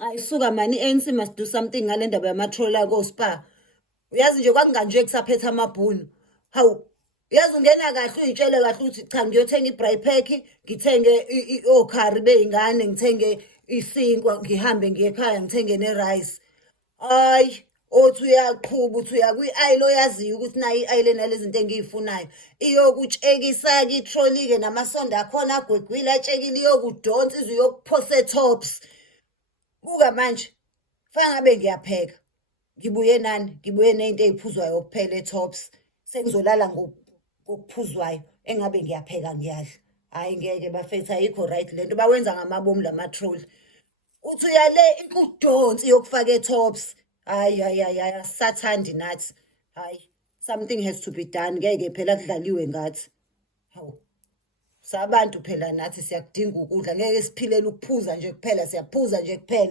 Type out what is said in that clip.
Ayisuka mani i-ANC must do something ngale ndaba yamatrola ko-Spa. Uyazi nje kwakunganje kusaphethe amabhunu. Hawu, yazi ungena kahle uy'tshele kahle ukuthi cha ngiyothenga i-braai pack, ngithenge okhari bey'ngane, ngithenge isinkwa, ngihambe ngiye ekhaya ngithenge ne-rice. Hayi, othi uyaqhuba uthi uya kwi-aisle oyaziyo ukuthi nayo i-aisle enalezi zinto engiy'funayo. Iyokutshekisa-ke itroli-ke namasondo akhona agwegwile atshekile, iyokudonsa ize uyokuphosa e-Tops. Buka manje, fanele ngabe ngiyapheka. Ngibuye nani? Ngibuye ney'nto ey'phuzwayo kuphela e-Tops. Sengizolala ngokuphuzwayo. Engabe ngiyapheka ngiyadla. Hhayi ngeke bafethu ayikho right lento bawenza ngamabomu lamatroli. Uthi uyale ikudonsi yokufaka e-Tops. Hayi, asisathandi nathi. Hayi, something has to be done. Ngeke phela kudlaliwe ngathi. Hawu. Sabantu phela nathi siyakudinga ukudla. Ngeke siphilela ukuphuza nje kuphela, siyaphuza nje kuphela.